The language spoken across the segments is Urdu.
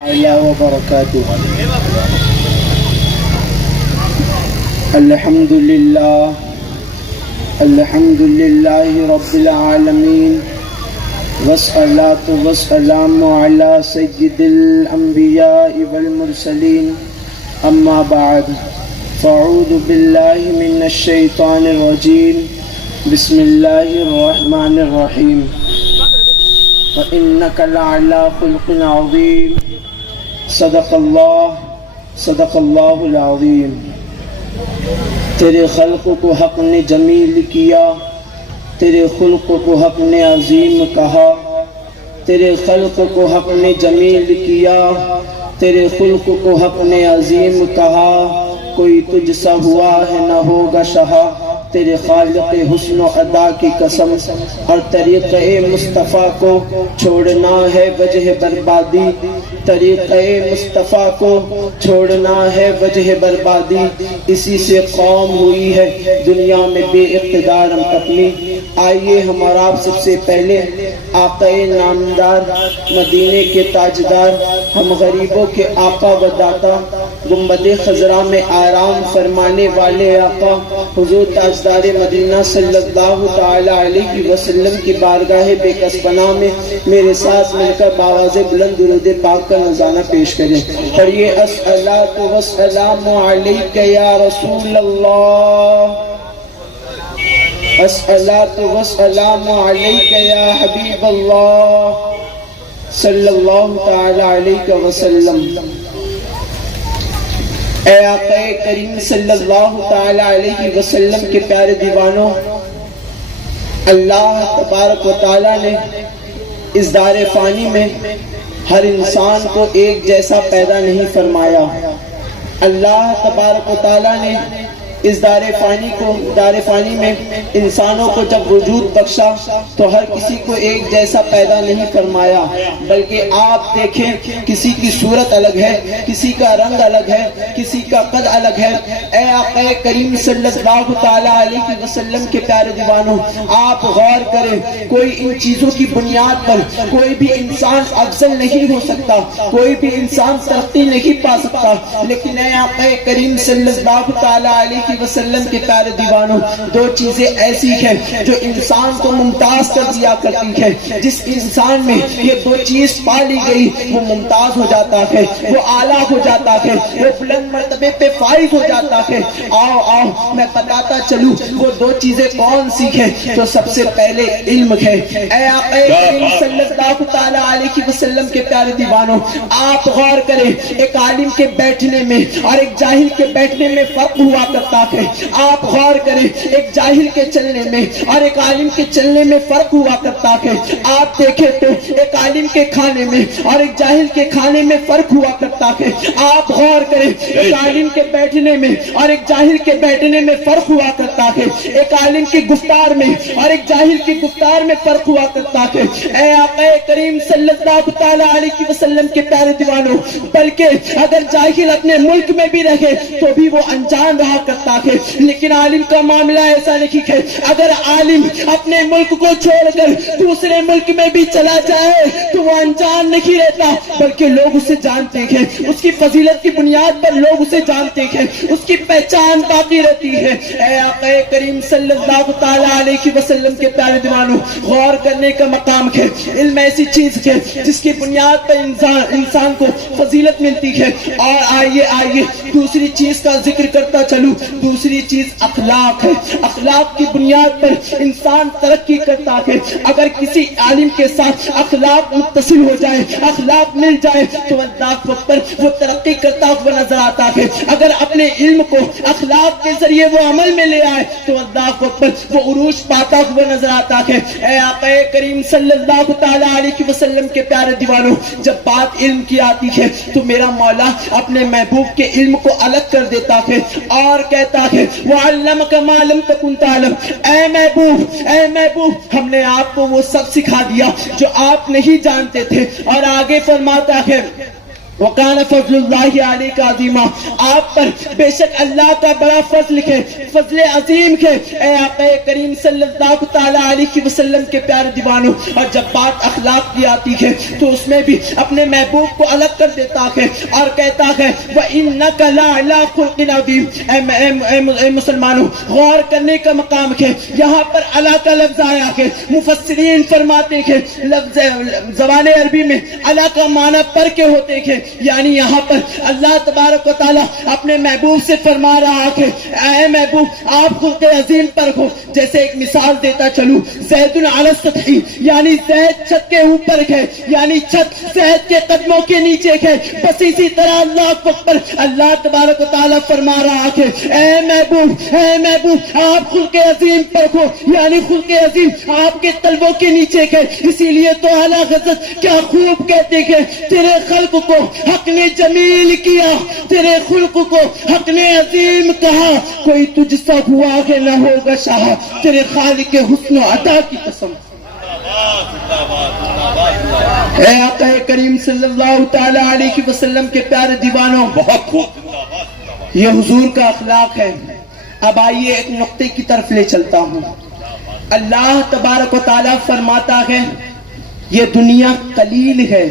الله وبركاته. الحمد لله رب العالمين، والصلاة والسلام على سيد الأنبياء والمرسلين، أما بعد، فأعوذ بالله من الشيطان الرجيم، بسم الله الرحمن الرحيم. وإنك لعلى خلق عظيم، صدق اللہ العظیم. تیرے خلق کو حق نے جمیل کیا، تیرے خلق کو حق نے عظیم کہا. تیرے خلق کو حق نے جمیل کیا، تیرے خلق کو حق نے عظیم کہا. کوئی تجھ سا ہوا ہے نہ ہوگا شہا، تیرے خالق حسن و ادا کی قسم. اور طریقہ مصطفیٰ کو چھوڑنا ہے وجہ بربادی، طریقہ مصطفیٰ کو چھوڑنا ہے وجہ بربادی. اسی سے قوم ہوئی ہے دنیا میں بے اقتدار ہم اپنی. آئیے ہم اور آپ سب سے پہلے آقا نامدار، مدینے کے تاجدار، ہم غریبوں کے آقا و داتا، گنبد خضرا میں آرام فرمانے والے آقا حضور تاجدار مدینہ صلی اللہ تعالی علیہ وسلم کی بارگاہ بے کس پناہ میں میرے ساتھ مل کر باواز بلند درود پاک کا نذرانہ پیش کریں. پڑھیے الصلاۃ والسلام علیک یا رسول اللہ، الصلاۃ والسلام علیک یا حبیب اللہ صلی اللہ تعالی علیہ وسلم. اے آقا کریم صلی اللہ تعالی علیہ وسلم کے پیارے دیوانوں، اللہ تبارک و تعالی نے اس دار فانی میں ہر انسان کو ایک جیسا پیدا نہیں فرمایا. اللہ تبارک و تعالی نے اس دار فانی میں انسانوں کو جب وجود بخشا تو ہر کسی کو ایک جیسا پیدا نہیں فرمایا، بلکہ آپ دیکھیں کسی کی صورت الگ ہے، کسی کا رنگ الگ ہے، کسی کا قد الگ ہے. اے آقا کریم صلی اللہ تعالی علیہ وسلم کے پیارے دیوانوں، آپ غور کریں، کوئی ان چیزوں کی بنیاد پر کوئی بھی انسان افضل نہیں ہو سکتا، کوئی بھی انسان ترقی نہیں پا سکتا. لیکن اے آقا کریم صلی اللہ تعالی علیہ وسلم کے پیارے دیوانوں، دو چیزیں ایسی ہیں جو انسان کو ممتاز کر دیا کرتی ہے. جس انسان میں یہ دو چیز پالی گئی وہ ممتاز ہو جاتا ہے، وہ اعلیٰ ہو جاتا ہے، وہ بلند مرتبے پہ فائز ہو جاتا ہے. آؤ میں بتاتا چلوں وہ دو چیزیں کون سی ہیں. تو سب سے پہلے علم ہے. اے آقا کریم صلی اللہ تعالی علیہ وسلم کے پیارے دیوانوں، آپ غور کریں، ایک عالم کے بیٹھنے میں اور ایک جاہل کے بیٹھنے میں فرق ہوا کرتا ہے. آپ غور کریں، ایک جاہل کے چلنے میں اور ایک عالم کے چلنے میں فرق ہوا کرتا ہے. آپ دیکھیں تو ایک عالم کے کھانے میں اور ایک جاہل کے کھانے میں فرق ہوا کرتا ہے. آپ غور کریں، ایک عالم کے بیٹھنے میں اور ایک جاہل کے بیٹھنے میں فرق ہوا کرتا ہے. ایک عالم کی گفتار میں اور ایک جاہل کی گفتار میں فرق ہوا کرتا ہے. اے آقا کریم صلی اللہ تعالی علیہ وسلم کے پیارے دیوانوں، بلکہ اگر جاہل اپنے ملک میں بھی رہے تو بھی وہ انجان رہا کرتا ہے. لیکن عالم کا معاملہ ایسا نہیں ہے. اگر عالم اپنے ملک کو چھوڑ کر دوسرے ملک میں بھی چلا جائے تو وہ انجان نہیں رہتا، بلکہ لوگ اسے جانتے ہیں، اس کی فضیلت کی بنیاد پر لوگ اسے جانتے ہیں، اس کی پہچان باقی رہتی ہے. اے آقا کریم صلی اللہ تعالی علیہ وسلم کے پیارے دیوانوں، غور کرنے کا مقام ہے. علم ایسی چیز ہے جس کی بنیاد پر انسان کو فضیلت ملتی ہے. اور آئیے دوسری چیز کا ذکر کرتا چلوں. دوسری چیز اخلاق ہے. اخلاق کی بنیاد پر انسان ترقی کرتا ہے. اگر کسی عالم کے ساتھ اخلاق متصل ہو جائے، اخلاق مل جائے تو اللہ پر وہ ترقی کرتا ہوا نظر آتا ہے. اگر اپنے علم کو اخلاق کے ذریعے وہ عمل میں لے آئے تو اللہ پر وہ عروج پاتا ہوا نظر آتا ہے. اے آقا کریم صلی اللہ تعالی علیہ وسلم کے پیارے دیوانوں، جب بات علم کی آتی ہے تو میرا مولا اپنے محبوب کے علم کو الگ کر دیتا ہے اور کہتا ہے وَعَلَّمَكَ مَا لَمْ تَكُنْ تَعْلَمْ. اے محبوب ہم نے آپ کو وہ سب سکھا دیا جو آپ نہیں جانتے تھے. اور آگے فرماتا ہے وَقَانَ فَضْلُ اللَّهِ عَلَيْكَ عَظِيمًا، آپ پر بے شک اللہ کا بڑا فضل ہے، فضل عظیم ہے۔ اے آقا کریم صلی اللہ تعالیٰ علیہ وسلم کے پیارے دیوانوں، اور جب بات اخلاق کی آتی ہے تو اس میں بھی اپنے محبوب کو الگ کر دیتا ہے اور کہتا ہے وَإِنَّكَ لَعَلَىٰ خُلْقٍ عَظِيمٍ۔ اے مسلمانوں، غور کرنے کا مقام ہے، یہاں پر علا کا لفظ آیا ہے۔ مفسرین فرماتے ہیں لفظ زبان عربی میں علا کا معنی پر کے ہوتے ہیں، یعنی یہاں پر اللہ تبارک و تعالیٰ اپنے محبوب سے فرما رہا ہے اے محبوب آپ خلق عظیم پر ہو۔ جیسے ایک مثال دیتا چلوں، زید علی السطح، یعنی زید چھت کے اوپر ہے، یعنی چھت زید کے قدموں کے نیچے ہے، بس اسی طرح اللہ پر اللہ تبارک و تعالیٰ فرما رہا ہے اے محبوب آپ خلق عظیم پر ہو، یعنی خلق عظیم آپ کے طلبوں کے نیچے ہے۔ اسی لیے تو اعلیٰ حضرت کیا خوب کہتے ہیں، تیرے خلق کو حق نے جمیل کیا، تیرے خلق کو حق نے عظیم کہا، کوئی تجھ سا ہوا کہ نہ ہوگا شاہ، تیرے خالق کے حسن و عطا کی قسم۔ اے آقا کریم صلی اللہ تعالی علیہ وسلم کے پیارے دیوانوں، بہت خوب یہ حضور کا اخلاق ہے۔ اب آئیے ایک نقطے کی طرف لے چلتا ہوں۔ اللہ تبارک و تعالیٰ فرماتا ہے یہ دنیا قلیل ہے،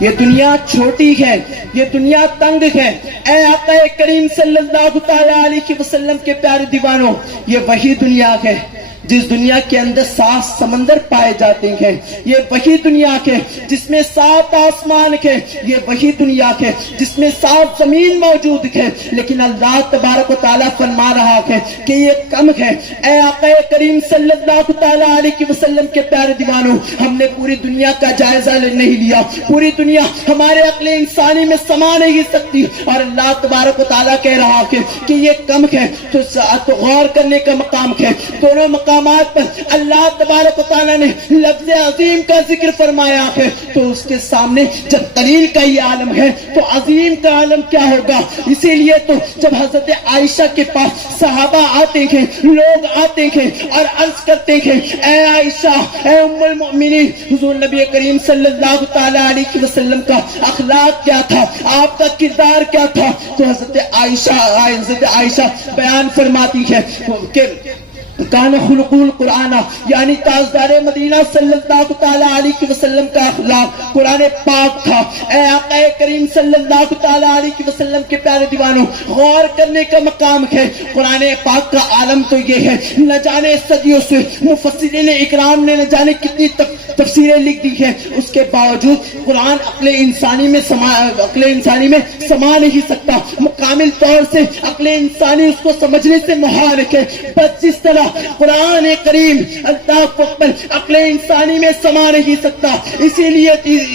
یہ دنیا چھوٹی ہے، یہ دنیا تنگ ہے۔ اے آقا کریم صلی اللہ تعالی علیہ وسلم کے پیارے دیوانوں، یہ وہی دنیا ہے جس دنیا کے اندر 7 سمندر پائے جاتے ہیں، یہ وہی دنیا ہے جس میں 7 آسمان ہے، یہ وہی دنیا ہے جس میں 7 زمین موجود ہے، لیکن اللہ تبارک و تعالیٰ فرما رہا ہے کہ یہ کم ہے۔ اے آقا کریم صلی اللہ تعالی علیہ وسلم کے پیارے دیوانوں، ہم نے پوری دنیا کا جائزہ نہیں لیا، پوری دنیا ہمارے عقل انسانی میں سما نہیں سکتی، اور اللہ تبارک و تعالیٰ کہہ رہا ہے کہ یہ کم ہے، تو غور کرنے کا مقام ہے۔ دونوں مقامات پر اللہ تبارک و تعالیٰ نے لفظ عظیم کا ذکر فرمایا ہے، تو اس کے سامنے جب قلیل کا یہ عالم ہے تو عظیم کا عالم کیا ہوگا۔ اسی لیے تو جب حضرت عائشہ کے پاس صحابہ آتے ہیں، لوگ آتے ہیں اور عرض کرتے ہیں اے عائشہ، اے ام المؤمنین، حضور نبی کریم صلی اللہ تعالی علیہ وسلم کا اخلاق کیا تھا، آپ کا کردار کیا تھا، تو حضرت عائشہ بیان فرماتی ہے کہ کان خلق القرآن، یعنی تاجدار مدینہ صلی اللہ تعالی علیہ وسلم کا اخلاق قرآن پاک تھا۔ اے آقا کریم صلی اللہ تعالی علیہ وسلم کے پیارے دیوانوں، غور کرنے کا مقام ہے۔ قرآن پاک کا عالم تو یہ ہے، نہ جانے صدیوں سے مفسرین اکرام نے نہ جانے کتنی تفسیریں لکھ دی ہیں، اس کے باوجود قرآن عقل انسانی میں سما نہیں سکتا، مکمل طور سے عقل انسانی اس کو سمجھنے سے محال ہے۔ بس جس طرح قرآن کریم اللہ اکبر عقل انسانی میں سما نہیں سکتا، اسی لیے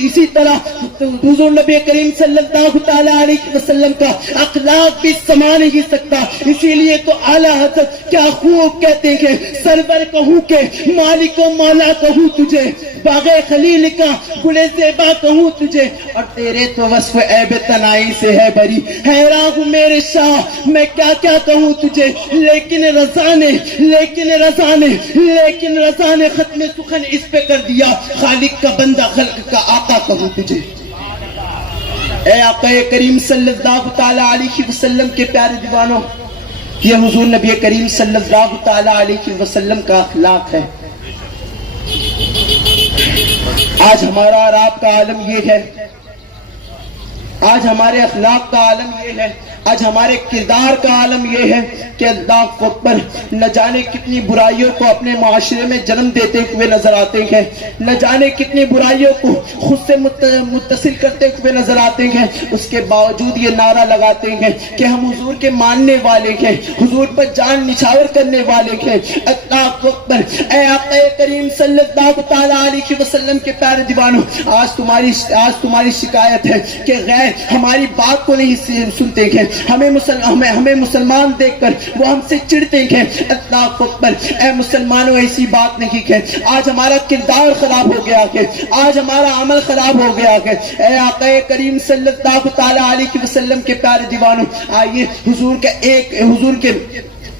اسی طرح حضور نبی کریم صلی اللہ تعالی علیہ وسلم کا اخلاق بھی سما نہیں سکتا۔ اسی لیے تو اعلیٰ حضرت کیا خوب کہتے ہیں، سرور کہوں کہ مالک و مولا کہوں تجھے، باغ خلیل کا گل زیبا کہوں تجھے، اور تیرے تو وصف عیب تنائی سے ہے بری، حیران ہوں میرے شاہ میں کیا کیا کہوں تجھے، لیکن رضا نے ختم سخن اس پہ کر دیا، خالق کا بندہ خلق کا آقا کہوں تجھے۔ اے آقا کریم صلی اللہ تعالی علیہ وسلم کے پیارے دیوانوں، یہ حضور نبی کریم صلی اللہ تعالی علیہ وسلم کا اخلاق ہے۔ آج ہمارا اور آپ کا عالم یہ ہے، آج ہمارے اخلاق کا عالم یہ ہے، آج ہمارے کردار کا عالم یہ ہے کہ اللہ اکبر نہ جانے کتنی برائیوں کو اپنے معاشرے میں جنم دیتے ہوئے نظر آتے ہیں، نہ جانے کتنی برائیوں کو خود سے متصل کرتے ہوئے نظر آتے ہیں، اس کے باوجود یہ نعرہ لگاتے ہیں کہ ہم حضور کے ماننے والے ہیں، حضور پر جان نچھاور کرنے والے ہیں۔ اللہ اکبر۔ اے آقا کریم صلی اللہ تعالی علیہ وسلم کے پیارے دیوانوں، آج تمہاری شکایت ہے کہ غیر ہماری بات کو نہیں سنتے ہیں، ہمیں مسلمان دیکھ کر وہ ہم سے چڑھتے ہیں۔ اللہ اکبر۔ اے مسلمانوں، ایسی بات نہیں ہے، آج ہمارا کردار خراب ہو گیا ہے، آج ہمارا عمل خراب ہو گیا ہے۔ اے آقا کریم صلی اللہ تعالی علیہ وسلم کے پیارے دیوانوں، آئیے حضور کے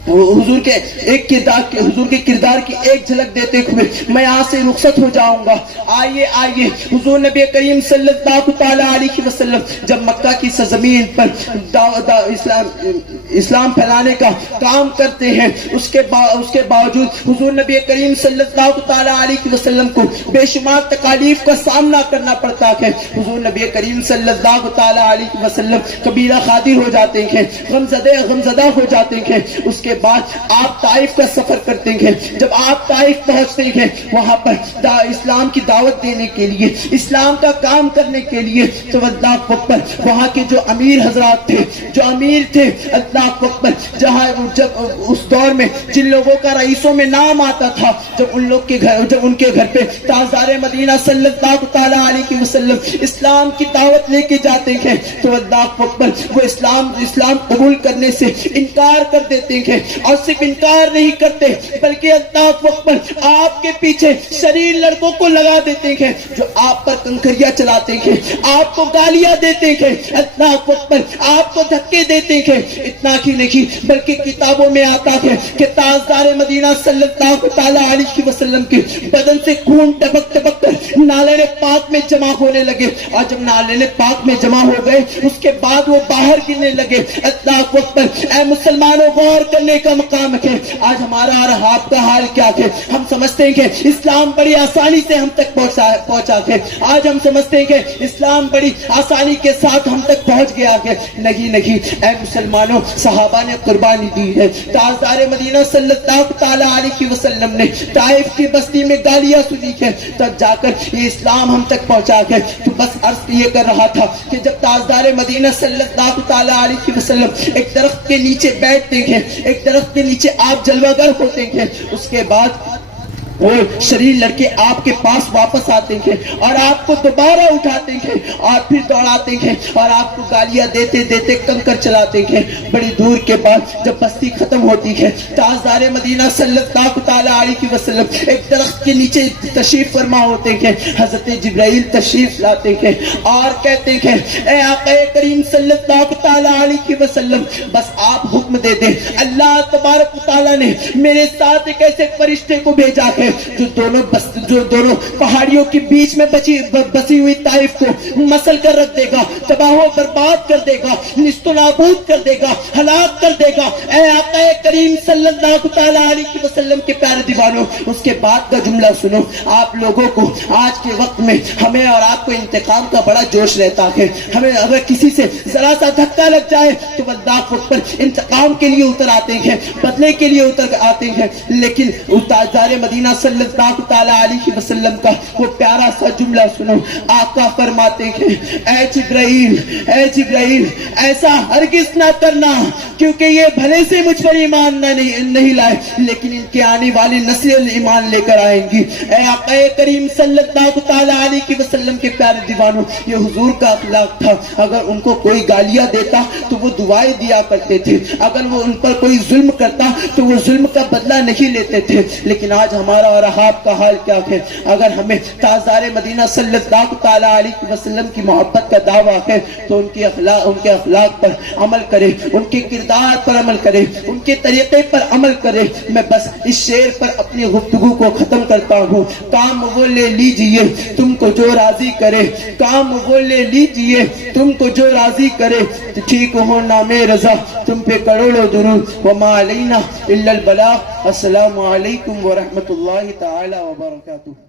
حضور کے ایک حضور کے کردار کی ایک جھلک دیتے ہوئے میں یہاں سے رخصت ہو جاؤں گا۔ آئیے حضور نبی کریم صلی اللہ تعالی علیہ وسلم جب مکہ کی سرزمین پر اسلام پھیلانے کا کام کرتے ہیں، اس کے باوجود حضور نبی کریم صلی اللہ تعالی علیہ وسلم کو بے شمار تکالیف کا سامنا کرنا پڑتا ہے۔ حضور نبی کریم صلی اللہ تعالی علیہ وسلم قبیلہ خاطر ہو جاتے ہیں، غمزدہ ہو جاتے ہیں۔ اس کے بعد آپ طائف کا سفر کرتے ہیں۔ جب آپ طائف پہنچتے ہیں، وہاں پر اسلام کی دعوت دینے کے لیے، اسلام کا کام کرنے کے لیے، تو اللہ اکبر وہاں کے جو امیر حضرات تھے، جو امیر تھے، اللہ اکبر جب اس دور میں جن لوگوں کا رئیسوں میں نام آتا تھا، جب ان کے گھر پہ تاجدار مدینہ صلی اللہ تعالی علیہ وسلم اسلام کی دعوت لے کے جاتے ہیں، تو اللہ اکبر وہ اسلام قبول کرنے سے انکار کر دیتے ہیں، اور صرف انکار نہیں کرتے بلکہ اللہ اکبر آپ کے پیچھے شریر لڑکوں کو لگا دیتے ہیں جو آپ پر کنکریاں چلاتے ہیں، آپ کو گالیاں دیتے ہیں، اللہ اکبر آپ کو دھکے دیتے ہیں۔ اتنا ہی نہیں بلکہ کتابوں میں آتا ہے کہ تاجدار مدینہ صلی اللہ تعالی علیہ وسلم کے بدن سے خون ٹپک ٹپک کر نالے پاک میں جمع ہونے لگے، اور جب نالے پاک میں جمع ہو گئے اس کے بعد وہ باہر گرنے لگے۔ اللہ اکبر اے مسلمانوں، غور کرنے کا مقام ہے۔ آج ہمارا اور آپ کا حال کیا ہے؟ ہم سمجھتے ہیں کہ اسلام بڑی آسانی سے ہم تک پہنچا ہے، آج ہم سمجھتے ہیں کہ اسلام بڑی آسانی کے ساتھ ہم تک پہنچ گیا ہے۔ نہیں اے مسلمانوں، صحابہ نے قربانی دی ہے، تاجدار مدینہ صلی اللہ تعالی علیہ وسلم نے طائف کی بستی میں گالیاں سنی ہے، تب جا کر یہ اسلام ہم تک پہنچا ہے۔ تو بس عرض یہ کر رہا تھا کہ جب تاجدار مدینہ صلی اللہ تعالی علیہ وسلم ایک درخت کے نیچے بیٹھتے ہیں، ایک درخت کے نیچے آپ جلوہ گر ہوتے ہیں، اس کے بعد وہ شریر لڑکے آپ کے پاس واپس آتے ہیں اور آپ کو دوبارہ اٹھاتے ہیں اور پھر دوڑاتے ہیں اور آپ کو گالیاں دیتے دیتے کنکر چلاتے ہیں۔ بڑی دور کے بعد جب بستی ختم ہوتی ہے، تاجدار مدینہ صلی اللہ تعالی علیہ وسلم ایک درخت کے نیچے تشریف فرما ہوتے ہیں، حضرت جبرائیل تشریف لاتے ہیں اور کہتے ہیں اے آقا کریم صلی اللہ تعالی علیہ وسلم، بس آپ حکم دے دیں، اللہ تبارک و تعالی نے میرے ساتھ ایک ایسے فرشتے کو بھیجا ہے جو دونوں پہاڑیوں کے بیچ میں بسی ہوئی طائف کو مسل کر رکھ دے گا، تباہ و برباد کر دے گا، نیست و نابود کر دے گا، ہلاک کر دے گا۔ اے آقا کریم صلی اللہ تعالی علیہ وسلم کے پیارے دیوانوں، اس کے بعد کا جملہ سنو۔ آپ لوگوں کو آج کے وقت میں ہمیں اور آپ کو انتقام کا بڑا جوش رہتا ہے، ہمیں اگر کسی سے ذرا سا دھکا لگ جائے تو اللہ پر انتقام کے لیے اتر آتے ہیں، بدلے کے لیے اتر آتے ہیں، لیکن تاجدار مدینہ صلی اللہ تعالی علیہ وسلم کا وہ پیارا سا جملہ سنو۔ آقا فرماتے ہیں اے جبرائیل ایسا ہرگز نہ کرنا، کیونکہ یہ بھلے سے مجھ پر ایمان نہیں لائے لیکن ان کے آنے والی نسل ایمان لے کر آئیں گی۔ اے آقا کریم صلی اللہ تعالی علیہ وسلم کے پیارے دیوانوں، یہ حضور کا اخلاق تھا، اگر ان کو کوئی گالیاں دیتا تو وہ دعائیں دیا کرتے تھے، اگر وہ ان پر کوئی ظلم کرتا تو وہ ظلم کا بدلہ نہیں لیتے تھے۔ لیکن آج ہمارا اور آپ کا حال کیا ہے؟ اگر ہمیں تاجدار مدینہ صلی اللہ تعالی علیہ وسلم کی محبت کا دعویٰ ہے تو ان کے اخلاق پر عمل کرے، ان کے کردار پر عمل کرے، ان کے طریقے پر عمل کرے۔ میں بس اس شعر پر اپنی گفتگو کو ختم کرتا ہوں۔ کام وہ لے لیجئے تم کو جو راضی کرے، کام وہ لے لیجئے تم کو جو راضی کرے، ٹھیک ہو نام رضا تم پہ کروڑوں درود، وما علینا الا البلاغ۔ السلام علیکم ورحمۃ اللہ تعالی وبرکاتہ۔